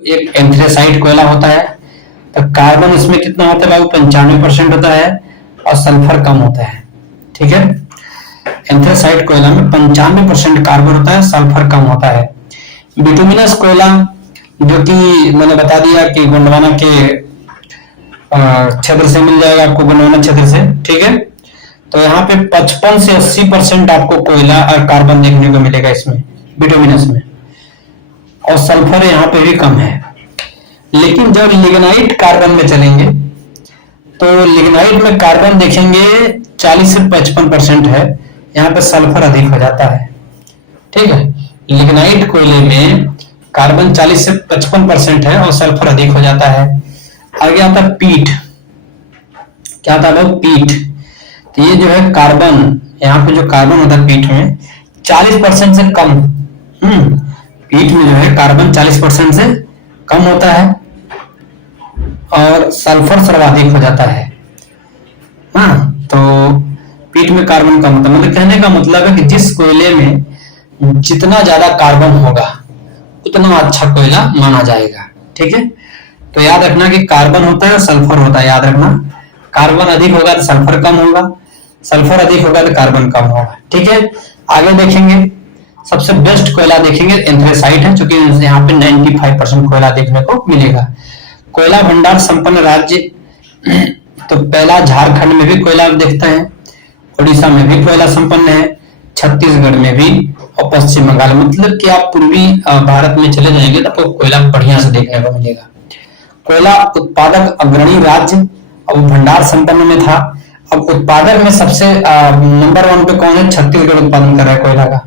एक एंथ्रेसाइट कोयला होता है, तो कार्बन इसमें कितना होता है बाबू? 95% होता है और सल्फर कम होता है। ठीक है, एंथ्रेसाइट कोयला में 95% कार्बन होता है, सल्फर कम होता है। बिटुमिनस कोयला जो कि मैंने बता दिया कि गोंडवाना के क्षेत्र से मिल जाएगा आपको, गोंडवाना क्षेत्र से। ठीक है, तो यहाँ पे 55 से 80% आपको कोयला और कार्बन देखने को मिलेगा इसमें, बिटुमिनस में, और सल्फर यहाँ पे भी कम है। लेकिन जब लिग्नाइट कार्बन में चलेंगे तो लिग्नाइट में कार्बन देखेंगे 40 से 55% है, यहाँ पे सल्फर अधिक हो जाता है। ठीक है, लिग्नाइट कोयले में कार्बन 40 से 55% है और सल्फर अधिक हो जाता है। आगे आता है पीट। क्या आता है? पीट। तो ये जो है कार्बन, यहाँ पे जो कार्बन होता है पीट में 40% से कम, पीट में जो है कार्बन 40% से कम होता है और सल्फर सर्वाधिक हो जाता है। हाँ, तो पीट में कार्बन कम होता है। मतलब कहने का मतलब है कि जिस कोयले में जितना ज्यादा कार्बन होगा उतना अच्छा कोयला माना जाएगा। ठीक है, तो याद रखना कि कार्बन होता है, सल्फर होता है। याद रखना, कार्बन अधिक होगा तो सल्फर कम होगा, सल्फर अधिक होगा तो कार्बन कम होगा। ठीक है, आगे देखेंगे सबसे बेस्ट कोयला देखेंगे एंथ्रेसाइट है, क्योंकि यहाँ पे 95% कोयला देखने को मिलेगा। कोयला भंडार संपन्न राज्य, तो पहला झारखंड में भी कोयला देखते हैं, उड़ीसा में भी कोयला संपन्न है, छत्तीसगढ़ में भी और पश्चिम बंगाल। मतलब कि आप पूर्वी भारत में चले जाएंगे तो आपको कोयला बढ़िया से देखने को मिलेगा। कोयला उत्पादक अग्रणी राज्य, अब भंडार संपन्न में था। अब उत्पादक में सबसे नंबर 1 पे कौन है? छत्तीसगढ़ उत्पादन कर रहा है कोयला का।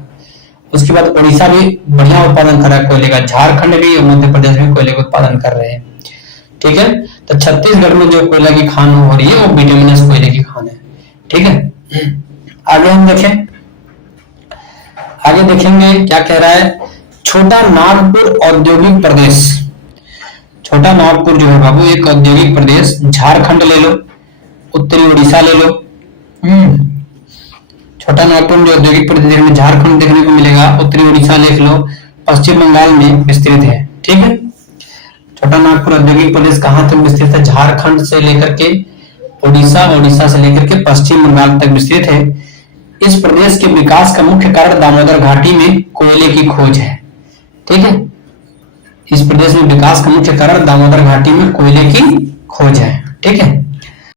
उसके बाद उड़ीसा भी बढ़िया उत्पादन कर रहा है कोयले का, झारखंड भी, मध्य प्रदेश भी कोयले का उत्पादन कर रहे हैं। ठीक है, तो छत्तीसगढ़ में जो कोयला की खान हो रही है वो बिटुमिनस कोयले की खान है। ठीक है, आगे हम देखें, आगे देखेंगे क्या कह रहा है। छोटा नागपुर औद्योगिक प्रदेश, छोटा नागपुर जो है बाबू एक औद्योगिक प्रदेश, झारखंड ले लो, उत्तरी उड़ीसा ले लो। छोटा नागपुर जो औद्योगिक प्रदेश में झारखंड देखने को मिलेगा, उत्तरी उड़ीसा देख लो, पश्चिम बंगाल में विस्तृत है। ठीक है, छोटा नागपुर औद्योगिक प्रदेश कहां तक विस्तृत है? झारखंड से लेकर के उड़ीसा, उड़ीसा से लेकर के पश्चिम बंगाल तक विस्तृत है। इस प्रदेश के विकास का मुख्य कारण दामोदर घाटी में कोयले की खोज है। ठीक है, इस प्रदेश में विकास का मुख्य कारण दामोदर घाटी में कोयले की खोज है। ठीक है,